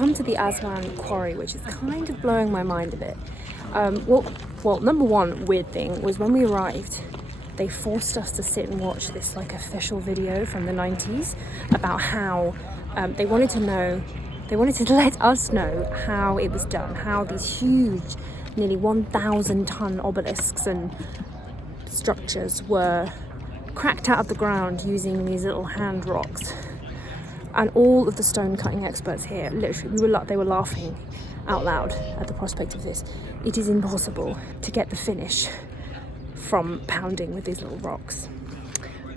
come to the Aswan Quarry, which is kind of blowing my mind a bit. Well, number one weird thing was when we arrived, they forced us to sit and watch this like official video from the 90s about how they wanted to let us know how it was done, how these huge, nearly 1,000 ton obelisks and structures were cracked out of the ground using these little hand rocks. And all of the stone cutting experts here, literally, they were laughing out loud at the prospect of this. It is impossible to get the finish from pounding with these little rocks.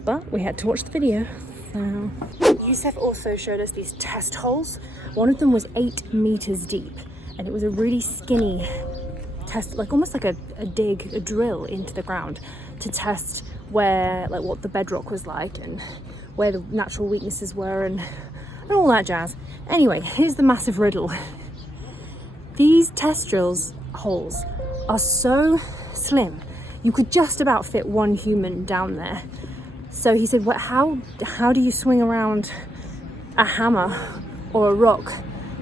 But we had to watch the video. So Yousef also showed us these test holes. One of them was 8 meters deep, and it was a really skinny test, like almost like a drill into the ground to test where, like, what the bedrock was like and where the natural weaknesses were and all that jazz. Anyway, here's the massive riddle. These test drills holes are so slim, you could just about fit one human down there. So he said, how do you swing around a hammer or a rock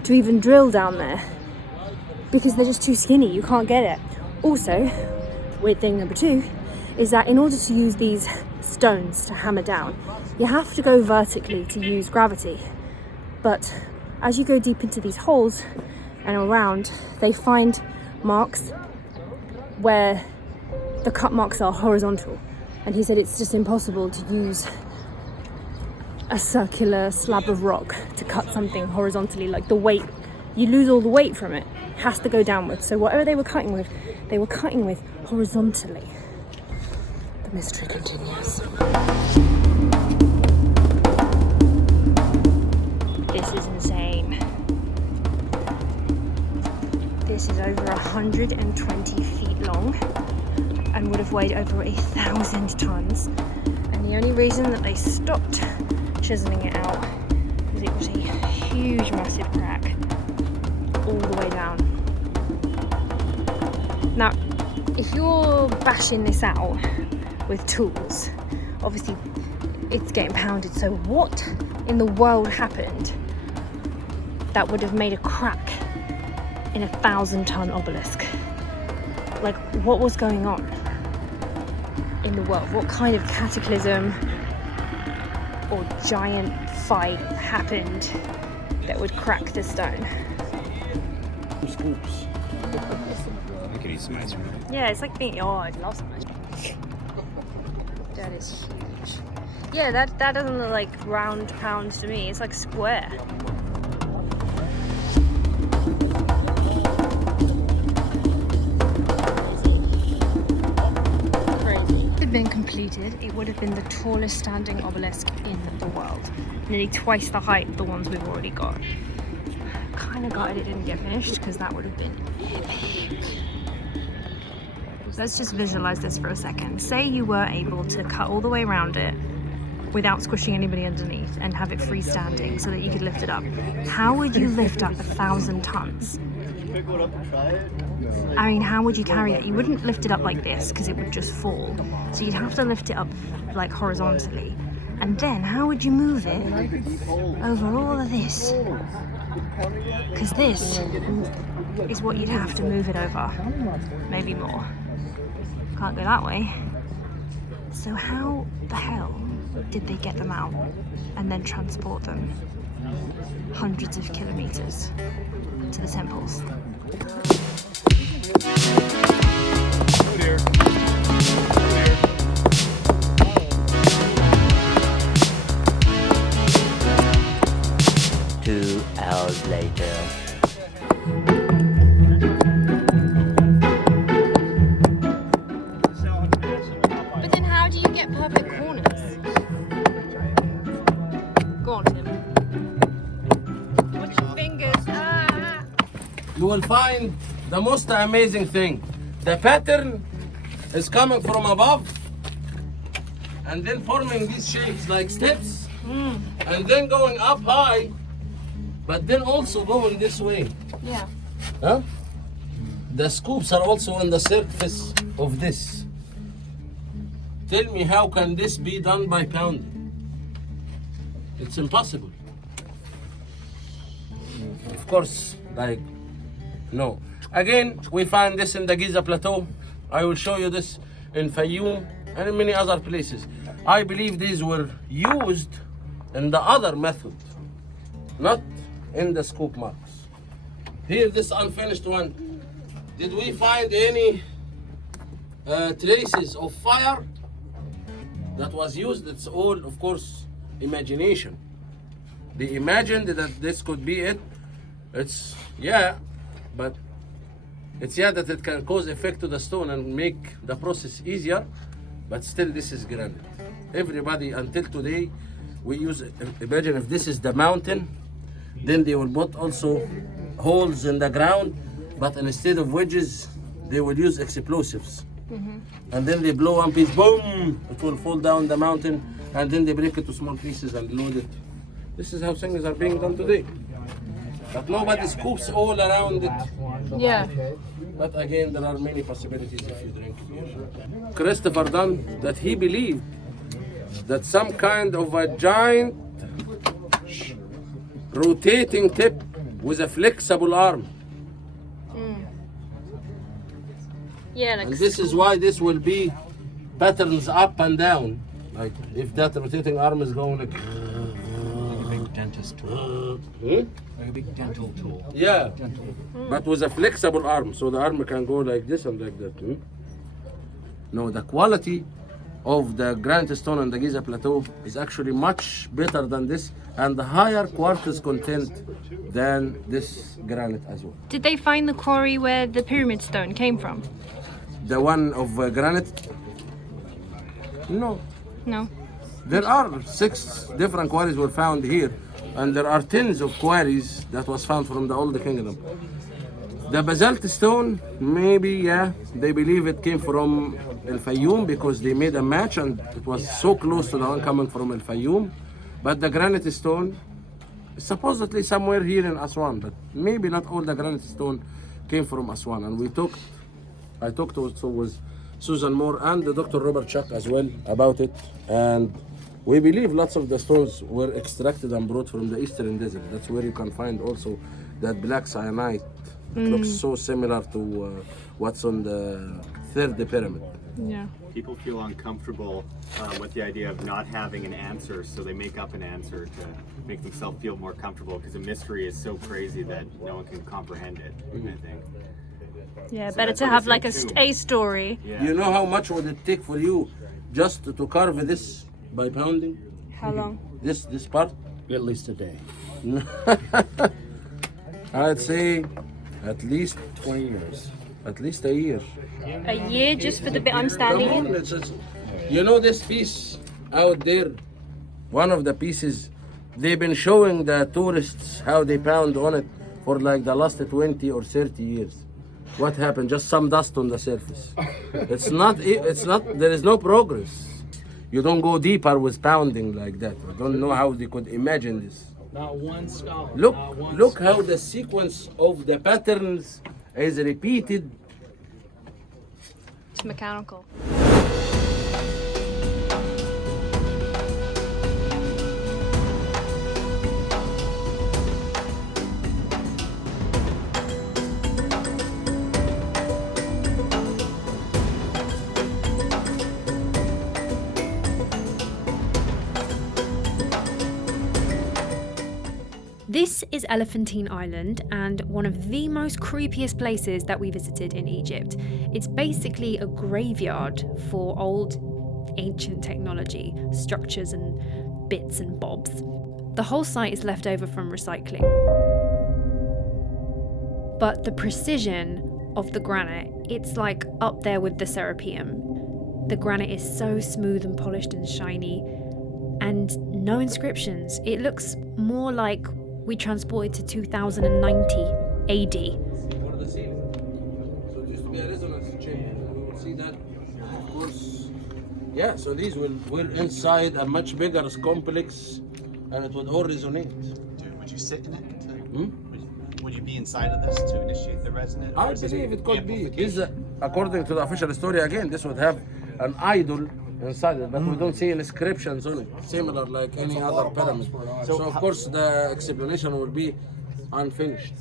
to even drill down there? Because they're just too skinny, you can't get it. Also, weird thing number 2 is that in order to use these stones to hammer down, you have to go vertically to use gravity. But as you go deep into these holes and around, they find marks where the cut marks are horizontal. And he said it's just impossible to use a circular slab of rock to cut something horizontally. Like, the weight, you lose all the weight from it. It has to go downwards. So whatever they were cutting with horizontally. The mystery continues. This is insane. This is over 120 feet long and would have weighed over 1,000 tons. And the only reason that they stopped chiseling it out was it was a huge, massive crack all the way down. Now, if you're bashing this out with tools, obviously it's getting pounded. So what in the world happened that would have made a crack in a 1,000-ton obelisk? Like, what was going on in the world? What kind of cataclysm or giant fight happened that would crack the stone? Scoops. I could eat some ice cream. Yeah, it's like being, I'd love some ice cream. That is huge. Yeah, that doesn't look like round pounds to me. It's like square. Been completed, it would have been the tallest standing obelisk in the world, nearly twice the height of the ones we've already got. Kind of gutted it didn't get finished because that would have been epic. Let's just visualize this for a second. Say you were able to cut all the way around it without squishing anybody underneath and have it freestanding so that you could lift it up. How would you lift up 1,000 tons? I mean, how would you carry it? You wouldn't lift it up like this because it would just fall. So you'd have to lift it up like horizontally. And then how would you move it over all of this? Because this is what you'd have to move it over. Maybe more. Can't go that way. So how the hell did they get them out and then transport them hundreds of kilometers to the temples? Oh dear. 2 hours later. But then how do you get perfect corners? Go on, Tim. Watch your fingers. Ah! You will find the most amazing thing. The pattern is coming from above and then forming these shapes like steps and then going up high, but then also going this way. Yeah. Huh? The scoops are also on the surface of this. Tell me, how can this be done by pounding? It's impossible. Of course, like, no. Again, we find this in the Giza Plateau. I will show you this in Fayoum and in many other places. I believe these were used in the other method, not in the scoop marks. Here, this unfinished one. Did we find any traces of fire that was used? It's all, of course, imagination. They imagined that this could be it. It's, yeah, but it's that it can cause effect to the stone and make the process easier, but still this is granite. Everybody, until today, we use, imagine if this is the mountain, then they will put also holes in the ground, but instead of wedges, they will use explosives. And then they blow one piece, boom, it will fall down the mountain, and then they break it to small pieces and load it. This is how things are being done today. But nobody scoops all around it. Yeah. But again, there are many possibilities if you drink beer. Christopher Dunn, that he believed that some kind of a giant rotating tip with a flexible arm. Yeah, And this is why this will be patterns up and down. Like if that rotating arm is going like, Like a big dentist tool. Like a big dental tool. yeah, but with a flexible arm, so the arm can go like this and like that. No, the quality of the granite stone on the Giza Plateau is actually much better than this, and the higher quartz content than this granite as well. Did they find the quarry where the pyramid stone came from? The one of granite? No. No. There are 6 different quarries were found here, and there are tens of quarries that was found from the Old Kingdom. The basalt stone, maybe, yeah, they believe it came from El Fayoum because they made a match and it was so close to the one coming from El Fayoum. But the granite stone is supposedly somewhere here in Aswan, but maybe not all the granite stone came from Aswan. And I talked to was Susan Moore and the Dr. Robert Chuck as well about it. And we believe lots of the stones were extracted and brought from the Eastern Desert. That's where you can find also that black cyanite. It looks so similar to what's on the third pyramid. Yeah. People feel uncomfortable with the idea of not having an answer, so they make up an answer to make themselves feel more comfortable because the mystery is so crazy that no one can comprehend it, I think. Yeah, So better that's to what have we like a, think, a story. Yeah. You know how much would it take for you just to carve this by pounding? How long? This part? At least a day. I'd say at least 20 years. at least a year. A year just for the bit I'm standing Come on, in? it's you know this piece out there, one of the pieces, they've been showing the tourists how they pound on it for like the last 20 or 30 years. What happened? Just some dust on the surface. It's not, there is no progress. You don't go deeper with pounding like that. I don't know how they could imagine this. Not one scholar. Look how the sequence of the patterns is repeated. It's mechanical. This is Elephantine Island and one of the most creepiest places that we visited in Egypt. It's basically a graveyard for old, ancient technology, structures and bits and bobs. The whole site is left over from recycling. But the precision of the granite, it's like up there with the Serapeum. The granite is so smooth and polished and shiny, and no inscriptions. It looks more like we transported to 2090 AD. For the sea. So it used to be a resonance chamber. We will see that, of course. Yeah, so these were inside a much bigger complex, and it would all resonate. Would you sit in it? Would you be inside of this to initiate the resonance? I believe it could be. This, according to the official story, again, this would have an idol inside it, but we don't see inscriptions on it, similar like any other pyramid. So of course the explanation will be unfinished.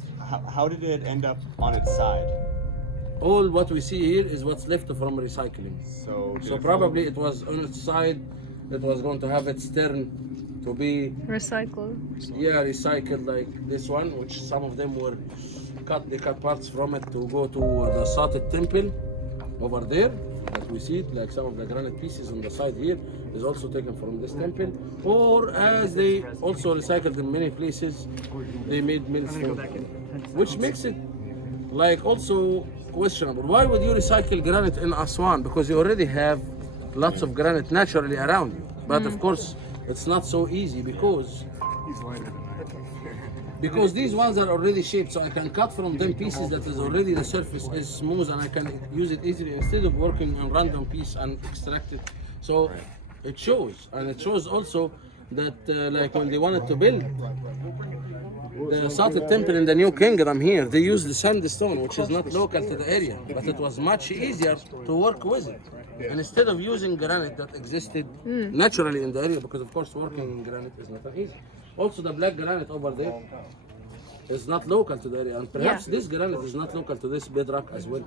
How did it end up on its side? All what we see here is what's left from recycling. So probably it was on its side, it was going to have its turn to be recycled like this one, which some of them were they cut parts from it to go to the Saated temple over there. Like we see it, like some of the granite pieces on the side here is also taken from this temple. Or as they also recycled in many places, they made millstone, which makes it like also questionable. Why would you recycle granite in Aswan? Because you already have lots of granite naturally around you. But of course, it's not so easy because these ones are already shaped, so I can cut from them pieces that is already the surface is smooth and I can use it easily instead of working on random piece and extract it. So it shows, and it shows also that like when they wanted to build the Saated temple in the New Kingdom here, they used the sandstone, which is not local to the area, but it was much easier to work with it. And instead of using granite that existed naturally in the area, because of course working in granite is not easy. Also the black granite over there is not local to the area, and perhaps this granite is not local to this bedrock as well.